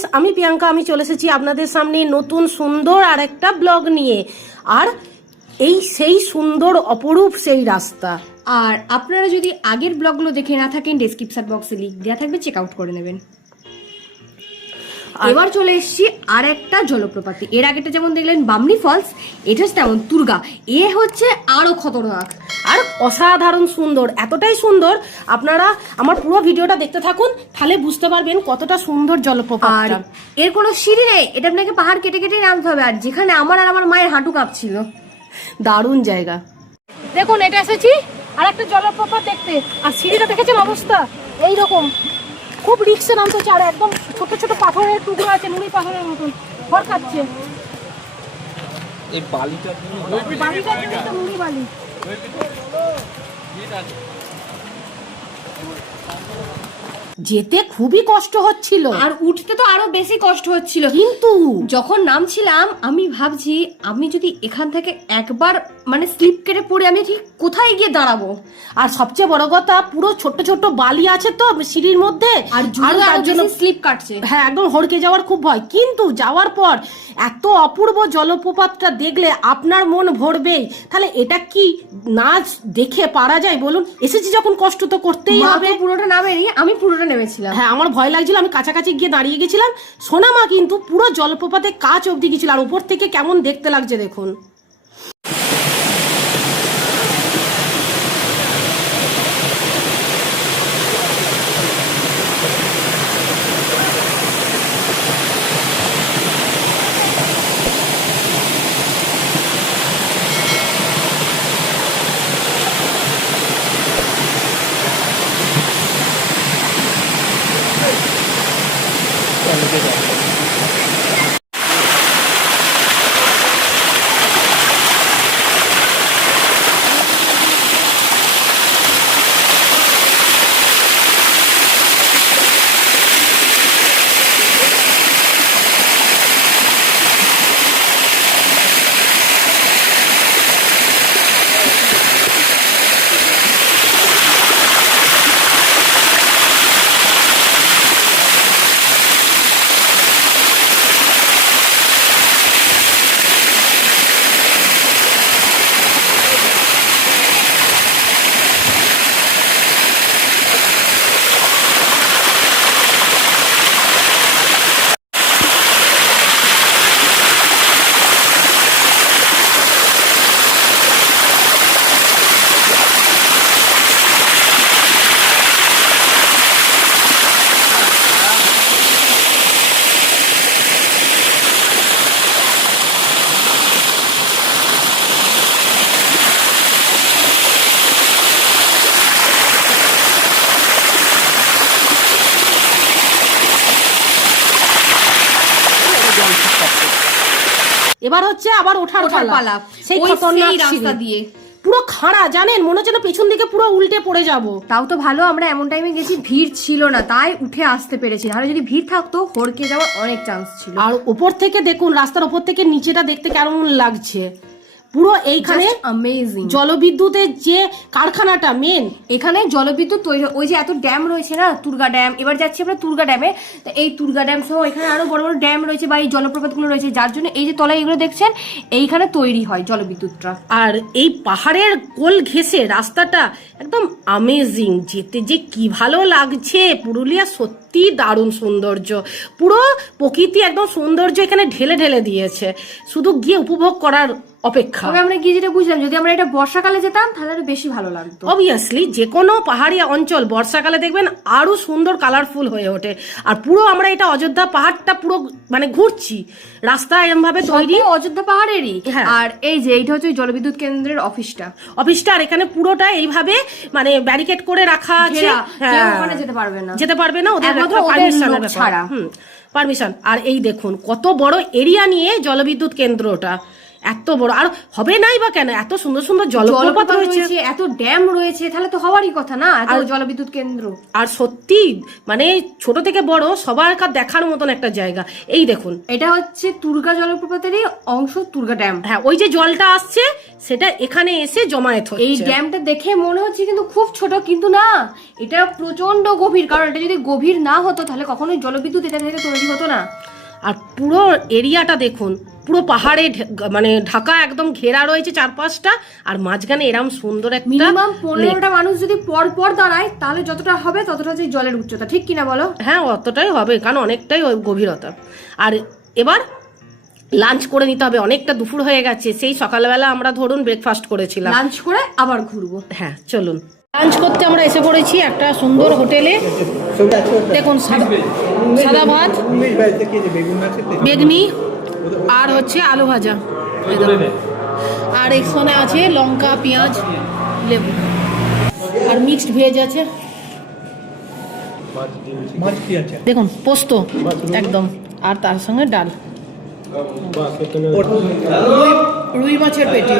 Friends, আমি প্রিয়াঙ্কা। আমি চলে এসেছি আপনাদের সামনে নতুন সুন্দর আর একটা ব্লগ নিয়ে। আর এই সেই সুন্দর অপরূপ সেই রাস্তা। আর আপনারা যদি আগের ব্লগগুলো দেখে না থাকেন, ডেসক্রিপশন বক্সে লিংক দেওয়া থাকবে, চেক আউট করে নেবেন। এবার চলে এসেছি আর একটা জলপ্রপাতে। এর আগেটা যেমন দেখলেন বামনি ফলস, এটা তেমন তুর্গা। এ হচ্ছে আরো খতরনাক আর অসাধারণ সুন্দর, এতটাই সুন্দর আপনারা আমার পুরো ভিডিওটা দেখতে থাকুন, তাহলে বুঝতে পারবেন কতটা সুন্দর জলপ্রপাতটা। আর এর কোনো সিঁড়ি নেই, এটা আপনাকে পাহাড় কেটে কেটে নামতে হবে। আর যেখানে আমার আর আমার মায়ের হাঁটু কাঁপছিল, দারুণ জায়গা। দেখুন, এটা এসেছি আর একটা জলপ্রপাত দেখতে। আর সিঁড়িটা দেখেছেন অবস্থা এইরকম, খুব রিক্সে নামতে হচ্ছে। আর একদম ছোট ছোট পাথরের টুকরো আছে, নুড়ি পাথরের মতন ঘর খাচ্ছে। এই বালিটা তো নুড়ি বালি। যেতে খুবই কষ্ট হচ্ছিল, আর উঠতে তো আরো বেশি কষ্ট হচ্ছিল। কিন্তু যখন নামছিলাম আমি ভাবছি, আমি যদি এখান থেকে একবার মানে স্লিপ কেটে পড়ে আমি ঠিক কোথায় গিয়ে দাঁড়াবো। আর সবচেয়ে বড় কথা, পুরো ছোট ছোট বালি আছে তো সিঁড়ির মধ্যে, আর তার জন্য স্লিপ কাটছে। হ্যাঁ, একদম হড়কে যাওয়ার খুব ভয়। কিন্তু যাওয়ার পর এত অপূর্ব জলপ্রপাতটা দেখলে আপনার মন ভরবেই। তাহলে এটা কি না দেখে পারা যায় বলুন? এসেছি যখন, কষ্ট তো করতেই হবে। পুরোটা নামেনি, আমি পুরোটা নেমেছিলাম। হ্যাঁ, আমার ভয় লাগছিল, আমি কাছাকাছি গিয়ে দাঁড়িয়ে গেছিলাম। সোনামা কিন্তু পুরো জলপ্রপাতে কাছ অবধি গেছিল। আর উপর থেকে কেমন দেখতে লাগছে দেখুন। এবার হচ্ছে আবার ওঠার পালা, সেই খতরনাক রাস্তা দিয়ে পুরো খাড়া, জানেন, মনে হচ্ছে পেছন দিকে পুরো উল্টে পড়ে যাব। তাও তো ভালো আমরা এমন টাইমে গেছি ভিড় ছিল না, তাই উঠে আসতে পেরেছি। আর যদি ভিড় থাকতো হড়কে যাওয়ার অনেক চান্স ছিল। আর উপর থেকে দেখুন, রাস্তার উপর থেকে নিচেটা দেখতে কেমন লাগছে। পুরো এইখানে অ্যামেজিং জলবিদ্যুতের যে কারখানাটা মেন, এখানে জলবিদ্যুৎ তৈরি। ওই যে এত ড্যাম রয়েছে না, তুর্গা ড্যাম, এবার যাচ্ছি আমরা তুর্গা ড্যামে। তো এই তুর্গা ড্যাম সহ এখানে আরো বড় বড় ড্যাম রয়েছে বা এই জলপ্রপাতগুলো রয়েছে, যার জন্য এই যে তলায় এগুলো দেখছেন, এইখানে তৈরি হয় জলবিদ্যুৎটা। আর এই পাহাড়ের কোল ঘেঁষে রাস্তাটা একদম অ্যামেজিং। যেতে যে কি ভালো লাগছে। পুরুলিয়া সত্যি দারুণ সৌন্দর্য, পুরো প্রকৃতি একদম সৌন্দর্য এখানে ঢেলে ঢেলে দিয়েছে, শুধু গিয়ে উপভোগ করার অপেক্ষা। তবে আমরা গিয়ে যেটা বুঝলাম, যদি আমরা এটা বর্ষাকালে যেতাম তাহলে আরো বেশি ভালো লাগতো। অবভিয়াসলি যে কোনো পাহাড়ি অঞ্চল বর্ষাকালে দেখবেন আরো সুন্দর কালারফুল হয়ে ওঠে। আর পুরো আমরা এটা অযোধ্যা পাহাড়টা পুরো মানে ঘুরছি, রাস্তা এরকম ভাবে তৈরি অযোধ্যা পাহাড়েরই। হ্যাঁ। আর এই যে এইটা হচ্ছে জলবিদ্যুৎ কেন্দ্রের অফিসটা। আর এখানে পুরোটা এইভাবে মানে ব্যারিকেড করে রাখা আছে, ওখানে যেতে পারবে না, ওদের পারমিশন। আর এই দেখুন কত বড় এরিয়া নিয়ে জলবিদ্যুৎ কেন্দ্রটা, এত বড়, আর হবে নাই বা কেন, এত সুন্দর সুন্দর জলপ্রপাত রয়েছে, এত ড্যাম রয়েছে, তাহলে তো হওয়ারই কথা না, এত জলবিদ্যুৎ কেন্দ্র। আর সত্যি মানে ছোট থেকে বড় সবার দেখার মতন একটা জায়গা। এই দেখুন, এটা হচ্ছে তুর্গা জলপ্রপাতেরই অংশ, তুর্গা ড্যাম। হ্যাঁ, ওই যে জলটা আসছে সেটা এখানে এসে জমায়েত হচ্ছে। এই ড্যামটা দেখে মনে হচ্ছে কিন্তু খুব ছোট, কিন্তু না, এটা প্রচন্ড গভীর। কারণ এটা যদি গভীর না হতো তাহলে কখনোই জলবিদ্যুৎ এটা থেকে তৈরি হতো না। আর পুরো এরিয়াটা দেখুন, পুরো পাহাড়ে মানে ঢাকা, একদম ঘেরা রয়েছে চারপাশটা, আর মাঝখানে এরম সুন্দর একটা মিনিমাম 15টা মানুষ যদি পর পর দাঁড়ায় তাহলে যতটা হবে ততটা হচ্ছে জলের উচ্চতা, ঠিক কিনা বলো? হ্যাঁ, অতটাই হবে, কারণ অনেকটাই গভীরতা। আর এবার লাঞ্চ করে নিতে হবে, অনেকটা দুপুর হয়ে গেছে। সেই সকালবেলা আমরা ধরুন ব্রেকফাস্ট করেছিলাম, লাঞ্চ করে আবার ঘুরবো। হ্যাঁ চলুন। লাঞ্চ করতে আমরা এসে পড়েছি একটা সুন্দর হোটেলে। দেখুন, সাদা ভাত, বেগনি, আর হচ্ছে আলু ভাজা, আর এখানে আছে লঙ্কা, পেঁয়াজ, লেবু, আর মিক্সড ভেজ আছে। দেখুন পোস্ত একদম, আর তার সঙ্গে ডাল, রুই মাছের পেটি।